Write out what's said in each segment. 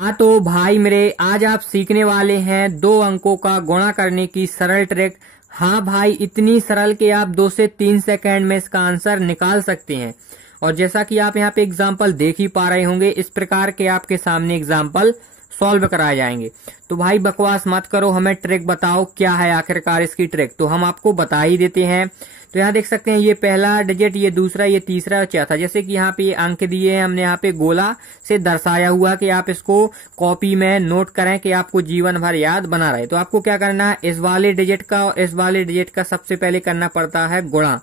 हाँ तो भाई मेरे, आज आप सीखने वाले हैं 2 अंकों का गुणा करने की सरल ट्रिक। हाँ भाई, इतनी सरल कि आप 2 से 3 सेकंड में इसका आंसर निकाल सकते हैं। और जैसा कि आप यहाँ पे एग्जाम्पल देख ही पा रहे होंगे, इस प्रकार के आपके सामने एग्जाम्पल सॉल्व कराए जाएंगे। तो भाई बकवास मत करो, हमें ट्रिक बताओ क्या है आखिरकार इसकी ट्रिक। तो हम आपको बता ही देते हैं। तो यहाँ देख सकते हैं, ये पहला डिजिट, ये दूसरा, ये तीसरा और चौथा। जैसे कि यहाँ पे ये अंक दिए हैं, हमने यहाँ पे गोला से दर्शाया हुआ कि आप इसको कॉपी में नोट करें कि आपको जीवन भर याद बना रहे। तो आपको क्या करना है, इस वाले डिजिट का और इस वाले डिजिट का सबसे पहले करना पड़ता है गुणा।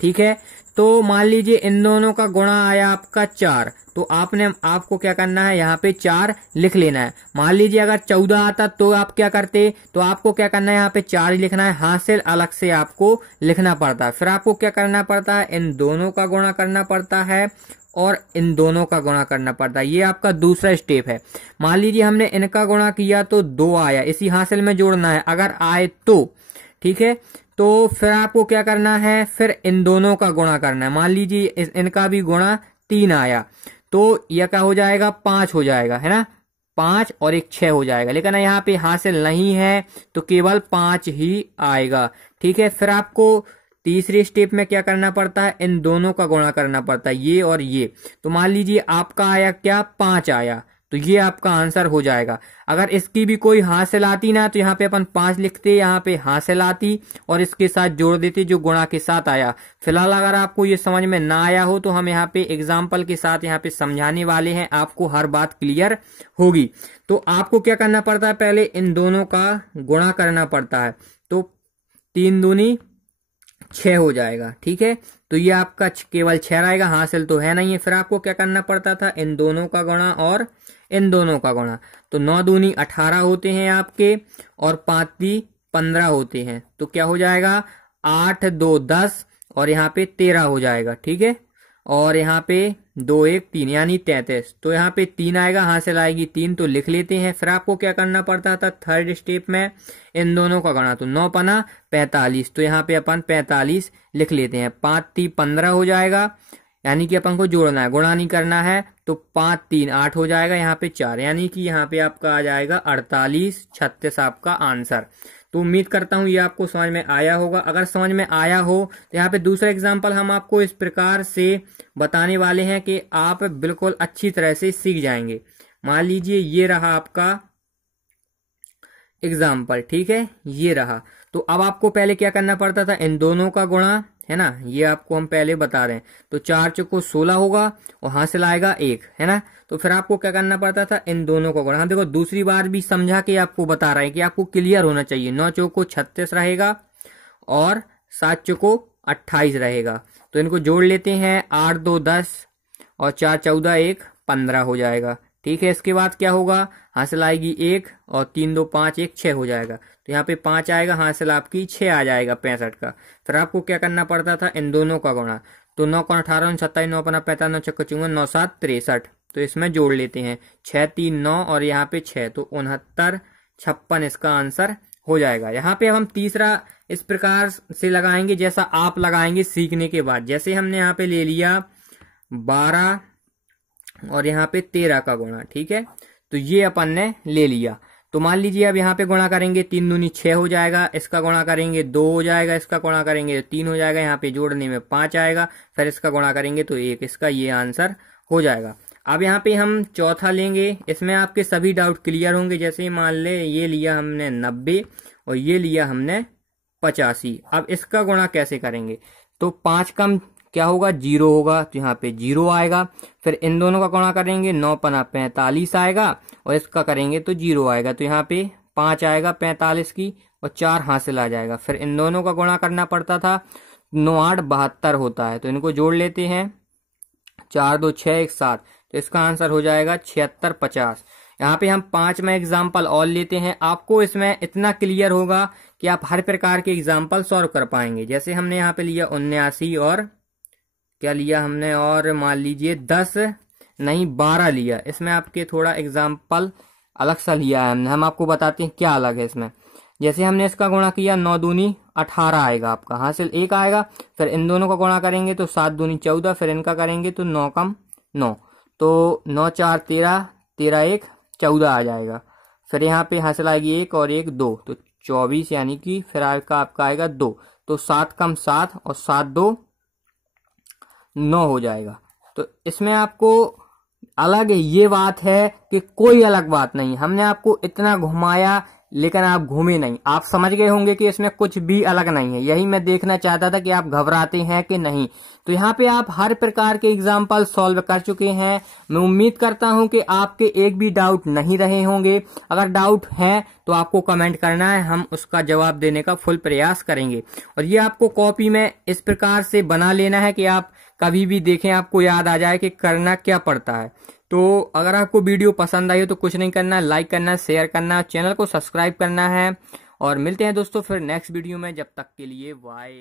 ठीक है, तो मान लीजिए इन दोनों का गुणा आया आपका 4, तो आपको क्या करना है, यहाँ पे 4 लिख लेना है। मान लीजिए अगर 14 आता तो आप क्या करते, तो आपको क्या करना है, यहाँ पे 4 ही लिखना है, हासिल अलग से आपको लिखना पड़ता है। फिर आपको क्या करना पड़ता है, इन दोनों का गुणा करना पड़ता है और इन दोनों का गुणा करना पड़ता है। ये आपका दूसरा स्टेप है। मान लीजिए हमने इनका गुणा किया तो 2 आया, इसी हासिल में जोड़ना है अगर आए तो। ठीक है, तो फिर आपको क्या करना है, फिर इन दोनों का गुणा करना है। मान लीजिए इनका भी गुणा 3 आया, तो यह क्या हो जाएगा, 5 हो जाएगा, है ना। 5 और एक 6 हो जाएगा, लेकिन यहाँ पे हासिल नहीं है तो केवल 5 ही आएगा। ठीक है, फिर आपको तीसरे स्टेप में क्या करना पड़ता है, इन दोनों का गुणा करना पड़ता है, ये और ये। तो मान लीजिए आपका आया क्या, 5 आया, तो ये आपका आंसर हो जाएगा। अगर इसकी भी कोई हासिल आती ना, तो यहाँ पे अपन 5 लिखते, यहाँ पे हासिल आती और इसके साथ जोड़ देते जो गुणा के साथ आया। फिलहाल अगर आपको ये समझ में ना आया हो तो हम यहाँ पे एग्जाम्पल के साथ यहाँ पे समझाने वाले हैं, आपको हर बात क्लियर होगी। तो आपको क्या करना पड़ता है, पहले इन दोनों का गुणा करना पड़ता है। तो 3 दूनी 6 हो जाएगा। ठीक है, तो ये आपका केवल 6 रहेगा, हासिल तो है नहीं है। फिर आपको क्या करना पड़ता था, इन दोनों का गुणा और इन दोनों का गुणा। तो 9 दूनी 18 होते हैं आपके और 5 दी 15 होते हैं। तो क्या हो जाएगा, 8 2 10 और यहाँ पे 13 हो जाएगा। ठीक है, और यहाँ पे 2 1 3 यानी 33। तो यहाँ पे 3 आएगा, हासिल आएगी 3, तो लिख लेते हैं। फिर आपको क्या करना पड़ता था, थर्ड स्टेप में इन दोनों का गुणा। तो 9 पना 45, तो यहाँ पे अपन 45 लिख लेते हैं। 5 3 15 हो जाएगा, यानी कि अपन को जोड़ना है, गुणा नहीं करना है। तो 5 3 8 हो जाएगा, यहाँ पे 4, यानी कि यहाँ पे आपका आ जाएगा 48 36 आपका आंसर। तो उम्मीद करता हूँ ये आपको समझ में आया होगा। अगर समझ में आया हो तो यहाँ पे दूसरा एग्जाम्पल हम आपको इस प्रकार से बताने वाले हैं कि आप बिल्कुल अच्छी तरह से सीख जाएंगे। मान लीजिए ये रहा आपका एग्जाम्पल। ठीक है, ये रहा। तो अब आपको पहले क्या करना पड़ता था, इन दोनों का गुणा, है ना, ये आपको हम पहले बता रहे हैं। तो 4 चौको 16 होगा और हासिल आएगा 1, है ना। तो फिर आपको क्या करना पड़ता था, इन दोनों को गुणा। हाँ देखो, दूसरी बार भी समझा के आपको बता रहे हैं कि आपको क्लियर होना चाहिए। 9 चौको 36 रहेगा और 7 चौको 28 रहेगा। तो इनको जोड़ लेते हैं, 8 2 10 और 4 14 1 15 हो जाएगा। ठीक है, इसके बाद क्या होगा, हासिल आएगी 1 और 3 2 5 1 6 हो जाएगा। तो यहाँ पे 5 आएगा, हासिल आपकी 6 आ जाएगा 65 का। फिर आपको क्या करना पड़ता था, इन दोनों का गुणा। तो 9 का 18 27 9 पना 45 9 चक्का 54 9 7 63। तो इसमें जोड़ लेते हैं, 6 3 9 और यहाँ पे 6, तो 69 56 इसका आंसर हो जाएगा। यहाँ पे हम तीसरा इस प्रकार से लगाएंगे जैसा आप लगाएंगे सीखने के बाद। जैसे हमने यहाँ पे ले लिया 12 और यहाँ पे 13 का गुणा। ठीक है, तो ये अपन ने ले लिया। तो मान लीजिए अब यहाँ पे गुणा करेंगे, 3 दूनी 6 हो जाएगा, इसका गुणा करेंगे 2 हो जाएगा, इसका गुणा करेंगे 3 हो जाएगा, यहाँ पे जोड़ने में 5 आएगा, फिर इसका गुणा करेंगे तो 1, इसका ये आंसर हो जाएगा। अब यहाँ पे हम चौथा लेंगे, इसमें आपके सभी डाउट क्लियर होंगे। जैसे मान ले ये लिया हमने 90 और ये लिया हमने 85। अब इसका गुणा कैसे करेंगे, तो 5 कम क्या होगा, 0 होगा, तो यहाँ पे 0 आएगा। फिर इन दोनों का गुणा करेंगे, 9 पना 45 आएगा और इसका करेंगे तो 0 आएगा। तो यहाँ पे 5 आएगा 45 की और 4 हासिल आ जाएगा। फिर इन दोनों का गुणा करना पड़ता था, 9 8 72 होता है। तो इनको जोड़ लेते हैं, 4 2 6 1 7, तो इसका आंसर हो जाएगा 76 50। यहाँ पे हम 5 में एग्जाम्पल और लेते हैं। आपको इसमें इतना क्लियर होगा कि आप हर प्रकार के एग्जाम्पल सॉल्व कर पाएंगे। जैसे हमने यहाँ पे लिया 79 और क्या लिया हमने, और मान लीजिए 10 नहीं 12 लिया। इसमें आपके थोड़ा एग्जाम्पल अलग सा लिया है हमने, हम आपको बताते हैं क्या अलग है इसमें। जैसे हमने इसका गुणा किया, 9 दूनी 18 आएगा आपका, हासिल 1 आएगा। फिर इन दोनों का गुणा करेंगे तो 7 दूनी 14, फिर इनका करेंगे तो 9 कम 9, तो 9 4 13 13 1 14 आ जाएगा। फिर यहाँ पे हासिल आएगी 1 और 1 2, तो 24 यानी कि फिर आपका आएगा 2, तो 7 कम 7 और 7 2 9 हो जाएगा। तो इसमें आपको अलग ये बात है कि कोई अलग बात नहीं, हमने आपको इतना घुमाया लेकिन आप घूमे नहीं, आप समझ गए होंगे कि इसमें कुछ भी अलग नहीं है। यही मैं देखना चाहता था कि आप घबराते हैं कि नहीं। तो यहाँ पे आप हर प्रकार के एग्जाम्पल सॉल्व कर चुके हैं। मैं उम्मीद करता हूं कि आपके एक भी डाउट नहीं रहे होंगे। अगर डाउट है तो आपको कमेंट करना है, हम उसका जवाब देने का फुल प्रयास करेंगे। और ये आपको कॉपी में इस प्रकार से बना लेना है कि आप कभी भी देखें आपको याद आ जाए कि करना क्या पड़ता है। तो अगर आपको वीडियो पसंद आई हो तो कुछ नहीं करना, लाइक करना, शेयर करना, चैनल को सब्सक्राइब करना है। और मिलते हैं दोस्तों फिर नेक्स्ट वीडियो में, जब तक के लिए बाय।